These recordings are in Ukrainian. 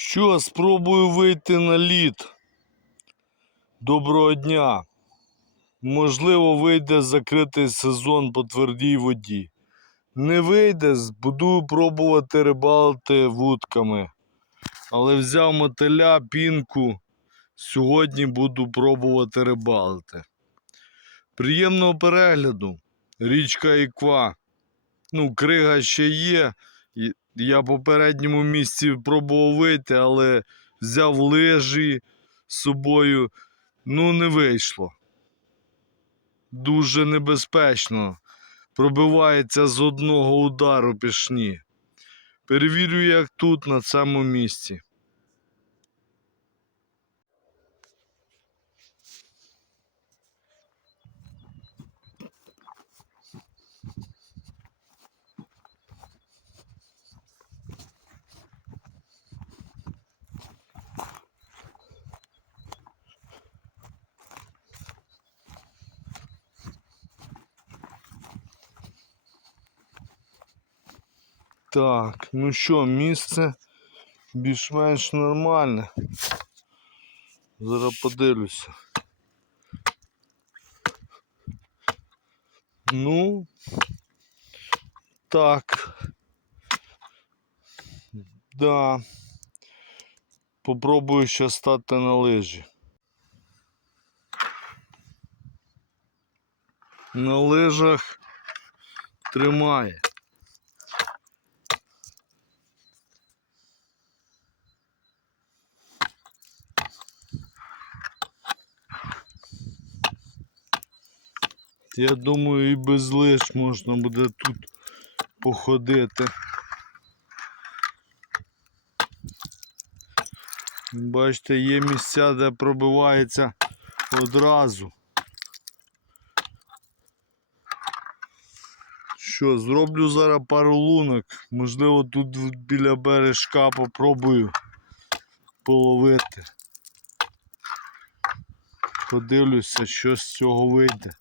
Що, спробую вийти на лід. Доброго дня. Можливо, вийде закритий сезон по твердій воді. Не вийде, буду пробувати рибалити вудками. Але взяв мотиля, пінку. Сьогодні буду пробувати рибалити. Приємного перегляду. Річка Іква. Ну, крига ще є. Я в попередньому місці пробував вийти, але взяв лижі з собою. Ну, не вийшло. Дуже небезпечно. Пробивається з одного удару пішні. Перевірю, як тут, на цьому місці. Так, ну що, місце більш-менш нормальне. Зараз подивлюся. Ну, так. Да. Попробую ще стати на лижі. На лижах тримає. Я думаю, і без лиш можна буде тут походити. Бачите, є місця, де пробивається одразу. Що, зроблю зараз пару лунок. Можливо, тут біля бережка попробую половити. Подивлюся, що з цього вийде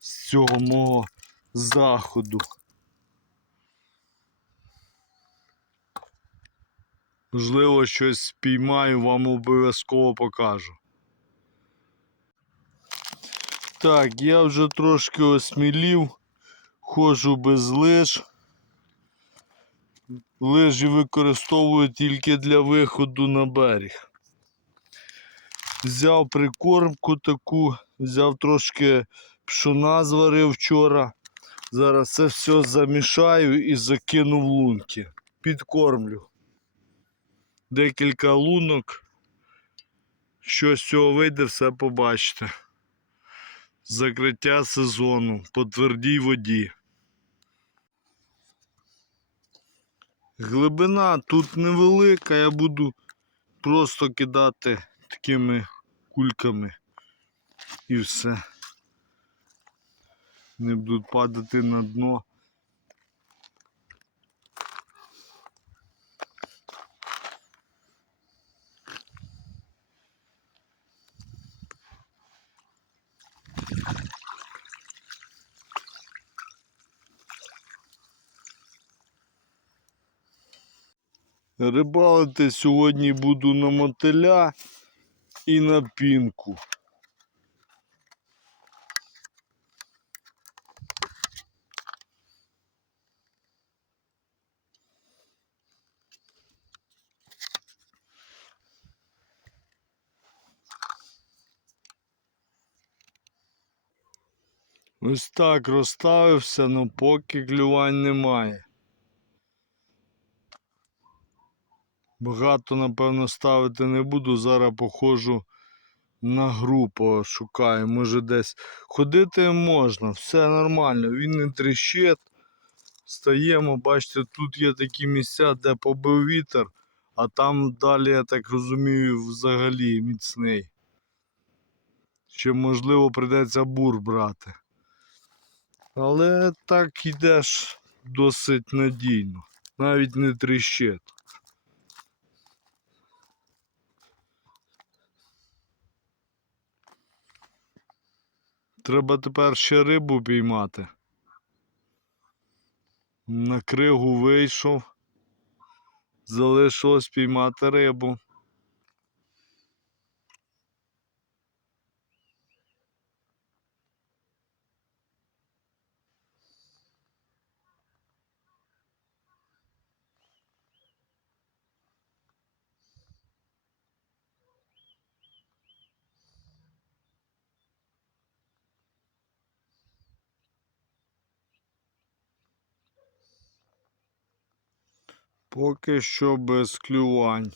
з цього мого заходу. Можливо, щось спіймаю, вам обов'язково покажу. Так, я вже трошки осмілів, ходжу без лиж. Лижі використовую тільки для виходу на берег. Взяв прикормку таку, взяв трошки пшона зварив вчора. Зараз це все замішаю і закину в лунки. Підкормлю. Декілька лунок. Що з цього вийде, все побачите. Закриття сезону по твердій воді. Глибина тут невелика, я буду просто кидати такими кульками і все не будуть падати на дно. Рибалити сьогодні буду на мотиля і на пінку. Ось так розставився, але поки клювань немає. Багато, напевно, ставити не буду. Зараз походжу на групу, шукаю, може десь. Ходити можна, все нормально, він не тріщить. Стаємо, бачите, тут є такі місця, де побив вітер, а там далі, я так розумію, взагалі міцний. Ще, можливо, прийдеться бур брати. Але так йдеш досить надійно, навіть не тріщить. Треба тепер ще рибу піймати. На кригу вийшов. Залишилось піймати рибу. Поки що без клювань.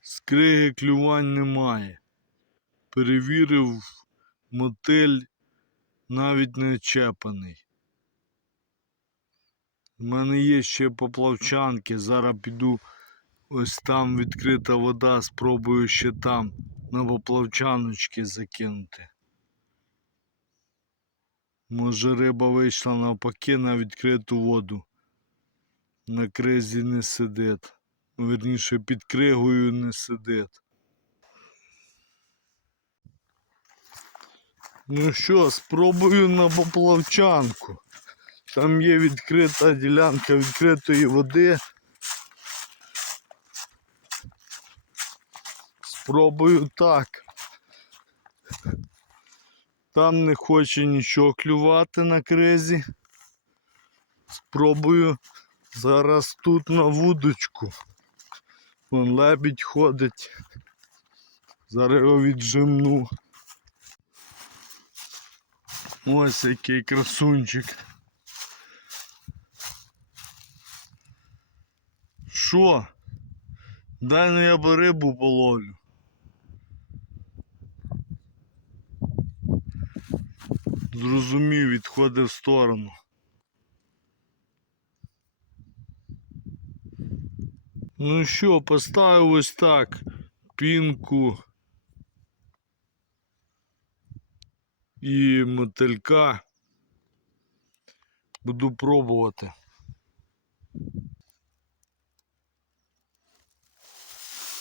Скриги клювань немає. Перевірив мотель навіть не чепаний. У мене є ще поплавчанки. Зараз піду ось там відкрита вода, спробую ще там на поплавчаночки закинути. Може риба вийшла навпаки на відкриту воду. На кризі не сидить. Верніше під кригою не сидить. Ну що, спробую на поплавчанку. Там є відкрита ділянка відкритої води. Спробую так. Там не хоче нічого клювати на кризі. Спробую зараз тут на вудочку. Вон лебідь ходить. Зараз його віджимну. Ось який красунчик. Що? Дай ну я би рибу половлю. Зрозумів, відходив в сторону. Ну що, поставив ось так пінку і мотилька. Буду пробувати.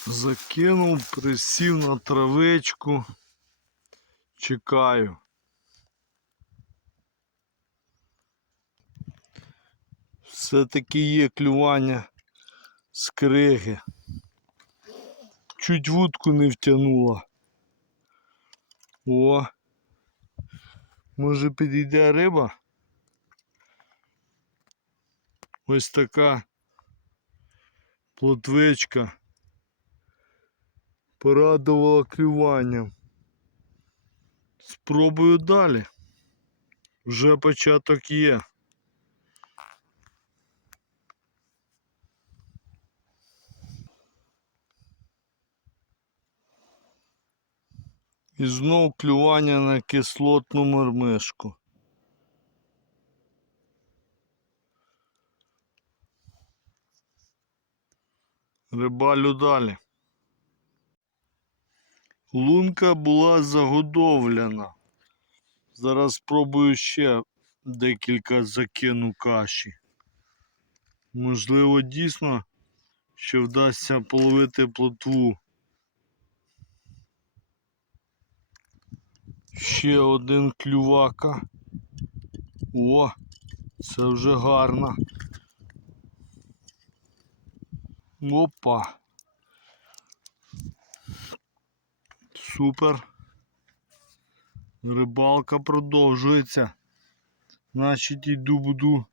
Закинув, присів на травичку. Чекаю. Все-таки є клювання з криги. Чуть вудку не втягнула. О. Може підійде риба? Ось така плотвичка. Порадувала клюванням. Спробую далі. Вже початок є. І знов клювання на кислотну мормишку. Рибалю далі. Лунка була загодовлена. Зараз спробую ще декілька закину каші. Можливо, дійсно, що вдасться половити плотву. Ще один клювака. О, це вже гарно. Опа. Супер. Рибалка продовжується. Значить йду буду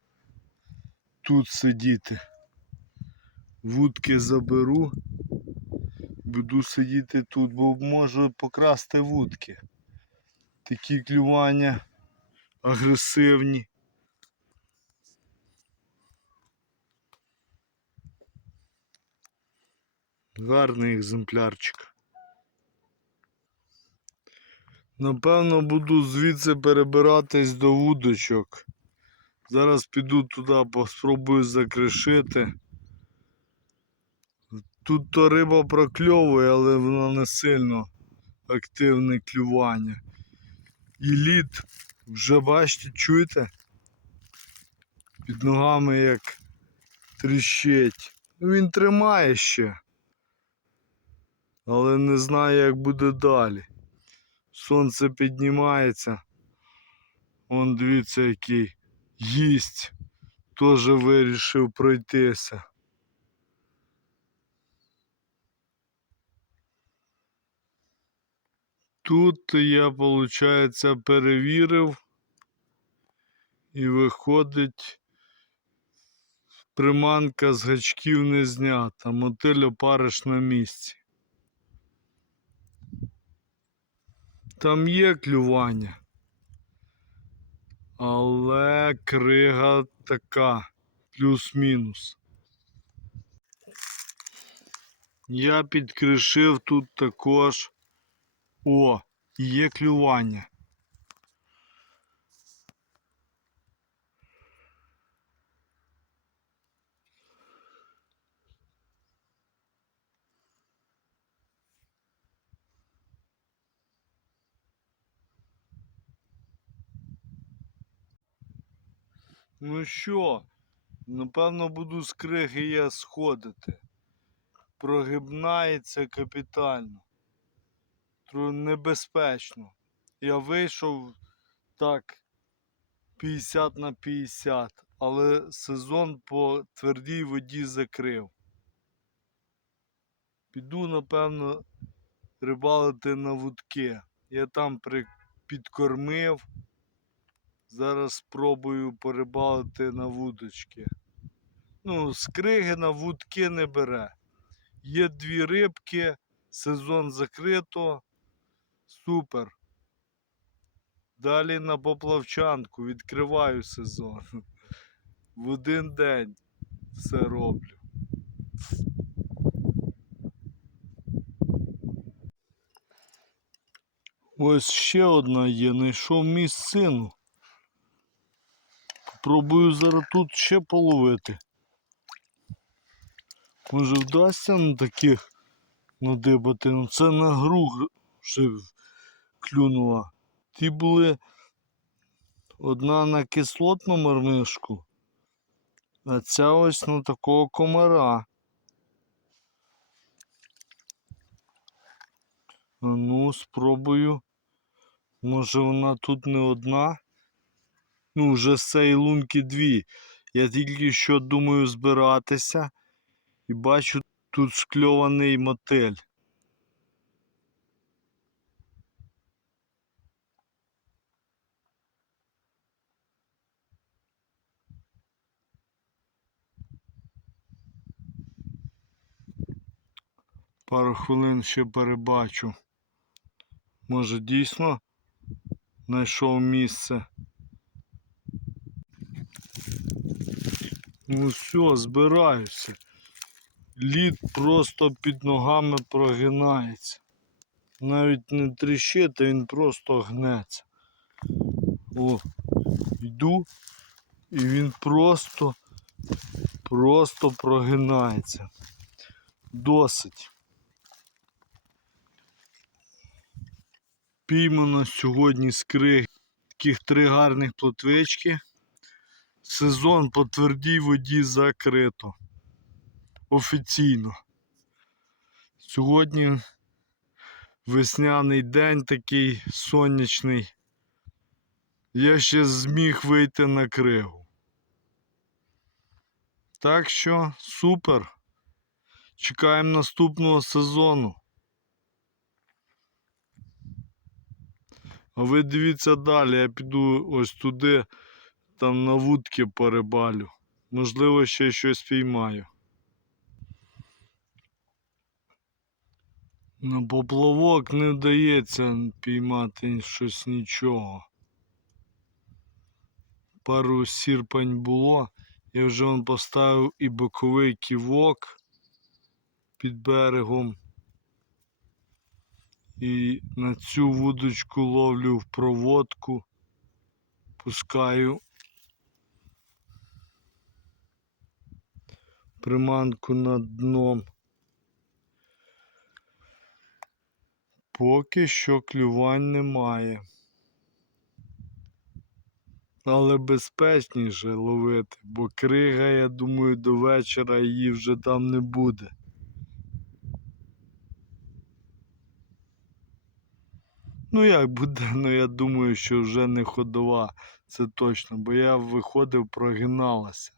тут сидіти. Вудки заберу. Буду сидіти тут, бо можу покрасти вудки. Такі клювання агресивні. Гарний екземплярчик. Напевно, буду звідси перебиратись до вудочок. Зараз піду туди, поспробую закришити. Тут то риба прокльовує, але вона не сильно активне клювання. І лід вже бачите, чуєте? Під ногами як тріщить. Ну він тримає ще. Але не знаю як буде далі. Сонце піднімається. Вон дивіться, який їсть. Теж вирішив пройтися. Тут я, виходить, перевірив і виходить, приманка з гачків не знята, мотиль опариш на місці. Там є клювання, але крига така, плюс-мінус. Я підкришив тут також. О, є клювання. Ну що, напевно, буду з криги я сходити. Прогибнається капітально. Небезпечно. Я вийшов так 50 на 50, але сезон по твердій воді закрив. Піду, напевно, рибалити на вудки. Я там при... підкормив. Зараз спробую порибалити на вудочки. Ну, з криги на вудки не бере. Є дві рибки, сезон закрито. Супер. Далі на поплавчанку відкриваю сезон. В один день все роблю. Ось ще одна є, знайшов місцину. Пробую зараз тут ще половити. Може вдасться на таких надибати. Ну це на гру гр- вже клюнула. Ті були одна на кислотну мармишку, а ця ось на такого комара. Ну, спробую. Може вона тут не одна. Ну, вже з цієї лунки дві. Я тільки що думаю збиратися і бачу тут скльований мотель. Пару хвилин ще перебачу. Може дійсно знайшов місце. Ну все, збираюся. Лід просто під ногами прогинається. Навіть не тріщить, а він просто гнеться. О, йду, і він просто, просто прогинається. Досить. Піймано сьогодні з криги таких три гарних плотвички. Сезон по твердій воді закрито. Офіційно. Сьогодні весняний день такий сонячний. Я ще зміг вийти на кригу. Так що супер. Чекаємо наступного сезону. А ви дивіться далі, я піду ось туди, там на вудки порибалю. Можливо, ще щось піймаю. На поплавок не вдається піймати щось нічого. Пару сірпань було. Я вже вон поставив і боковий ківок під берегом. І на цю вудочку ловлю в проводку, пускаю приманку над дном. Поки що клювань немає. Але безпечніше ловити, бо крига, я думаю, до вечора її вже там не буде. Ну як буде, ну я думаю, що вже не ходова, це точно, бо я виходив, прогиналася.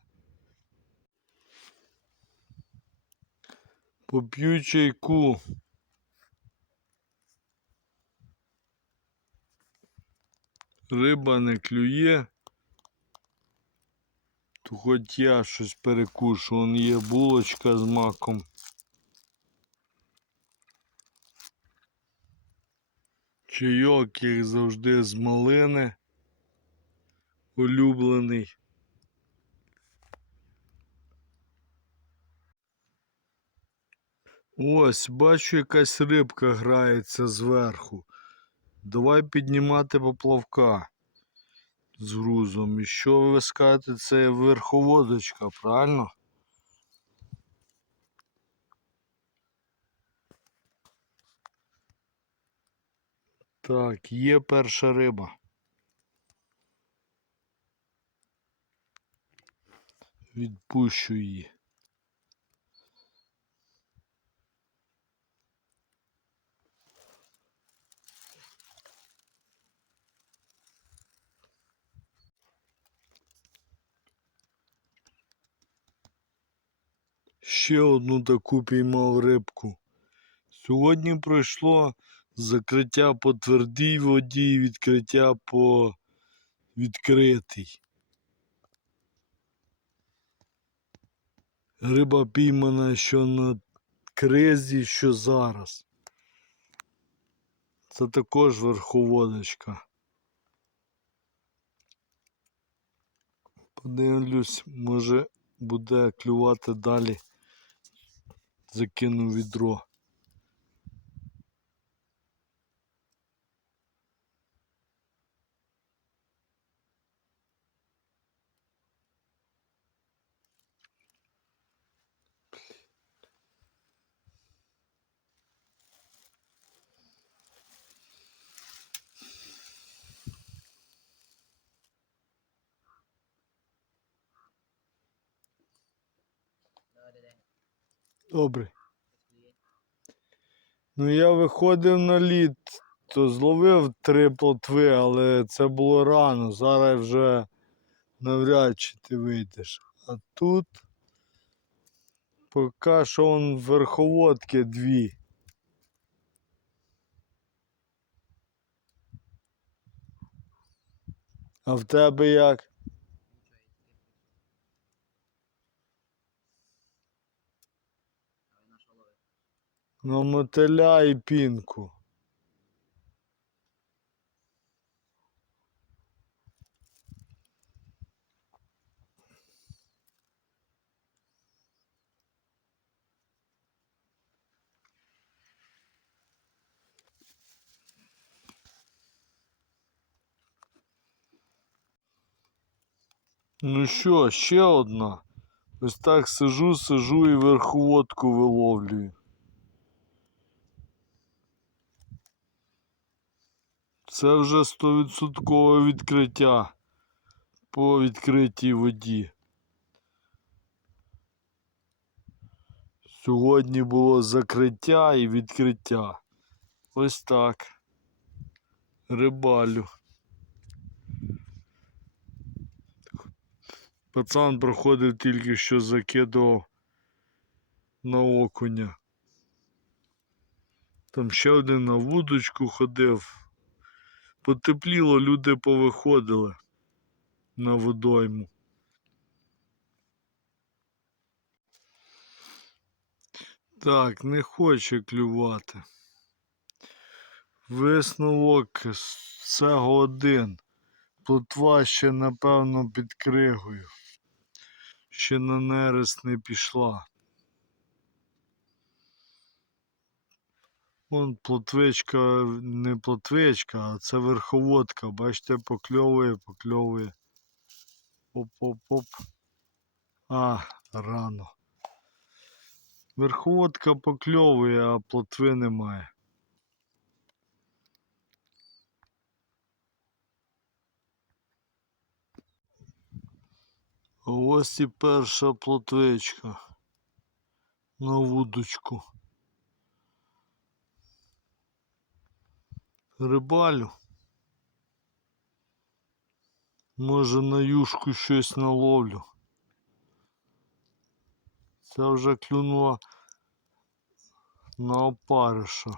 Поп'ю чайку. Риба не клює. То хоч я щось перекушу. Вон є булочка з маком. Чайок, як завжди, з малини. Улюблений. Ось, бачу, якась рибка грається зверху. Давай піднімати поплавка з грузом. І що ви скажете, це верховодочка, правильно? Так, є перша риба. Відпущу її. Ще одну таку піймав рибку. Сьогодні пройшло закриття по твердій воді і відкриття по відкритій. Риба піймана що на кризі, що зараз. Це також верховодочка. Подивлюсь, може буде клювати далі. Закину відро. Добре. Ну я виходив на лід, то зловив три плотви, але це було рано. Зараз вже навряд чи ти вийдеш. А тут поки що он верховодки дві. А в тебе як? Ну, мотиля і пінку. Ну що, ще одна. Ось так сижу, сижу і верховодку виловлюю. Це вже стовідсоткове відкриття по відкритій воді. Сьогодні було закриття і відкриття. Ось так. Рибалю. Пацан проходив тільки що закидував на окуня. Там ще один на вудочку ходив. Потепліло, люди повиходили на водойму. Так, не хоче клювати. Висновок цього один. Плотва ще, напевно, під кригою. Ще на нерест не пішла. Вон плотвичка, не плотвичка, а це верховодка. Бачите, покльовує, покльовує. Оп-оп-оп. А, рано. Верховодка покльовує, а плотви немає. Ось і перша плотвичка на вудочку. Рибалю. Може на юшку щось наловлю. Це вже клюнула на опариша.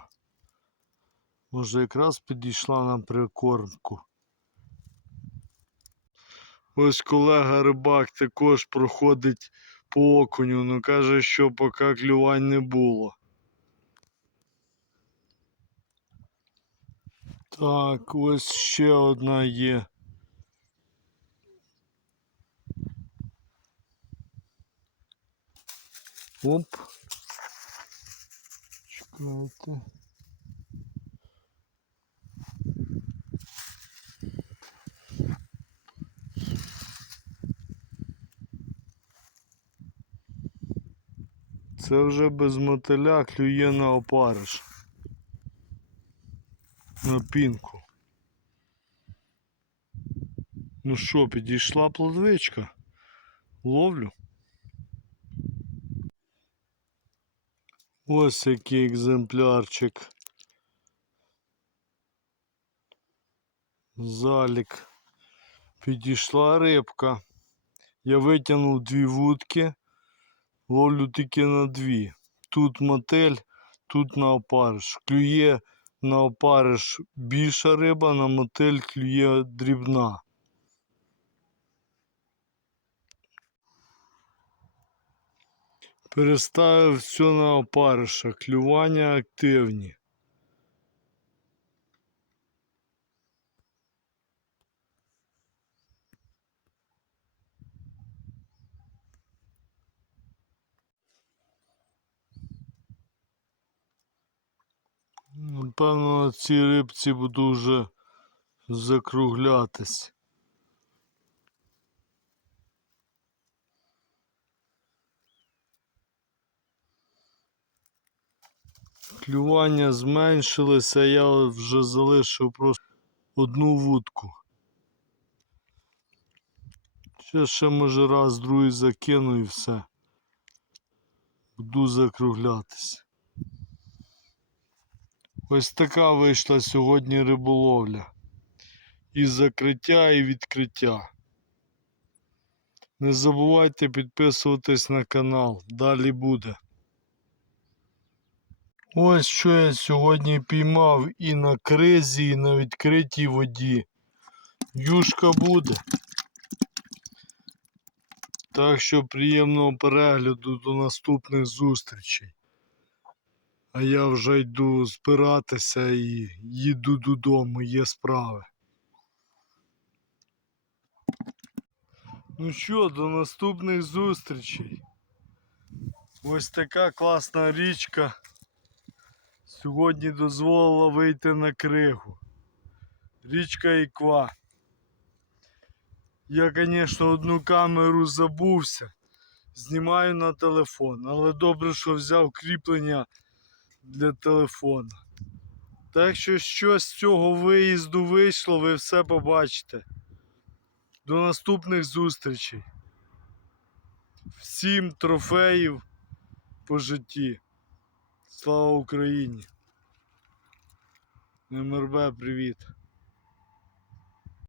Може якраз підійшла на прикормку. Ось колега рибак також проходить по окуню, але каже, що поки клювань не було. Так, ось ще одна є. Оп. Чекайте. Це вже без мотиля клює на опариш. Пінку. Ну що, підійшла плодвичка? Ловлю. Ось який екземплярчик. Залік. Підійшла рибка. Я витягнув дві вудки. Ловлю тільки на дві. Тут мотель, тут на опариш. Клює на опариш більша риба, на мотель клює дрібна. Переставив все на опариша. Клювання активні. Напевно, на цій рибці буду вже закруглятись. Клювання зменшилося, я вже залишив просто одну вудку. Ще ще може раз другий закину і все. Буду закруглятись. Ось така вийшла сьогодні риболовля. І закриття, і відкриття. Не забувайте підписуватись на канал. Далі буде. Ось що я сьогодні піймав і на кризі, і на відкритій воді. Юшка буде. Так що приємного перегляду до наступних зустрічей. А я вже йду збиратися і їду додому, є справи. Ну що, до наступних зустрічей. Ось така класна річка. Сьогодні дозволила вийти на кригу. Річка Іква. Я, звісно, одну камеру забувся. Знімаю на телефон, але добре, що взяв кріплення для телефона. Так що щось з цього виїзду вийшло, ви все побачите. До наступних зустрічей. Всім трофеїв по житті. Слава Україні! МРБ, привіт!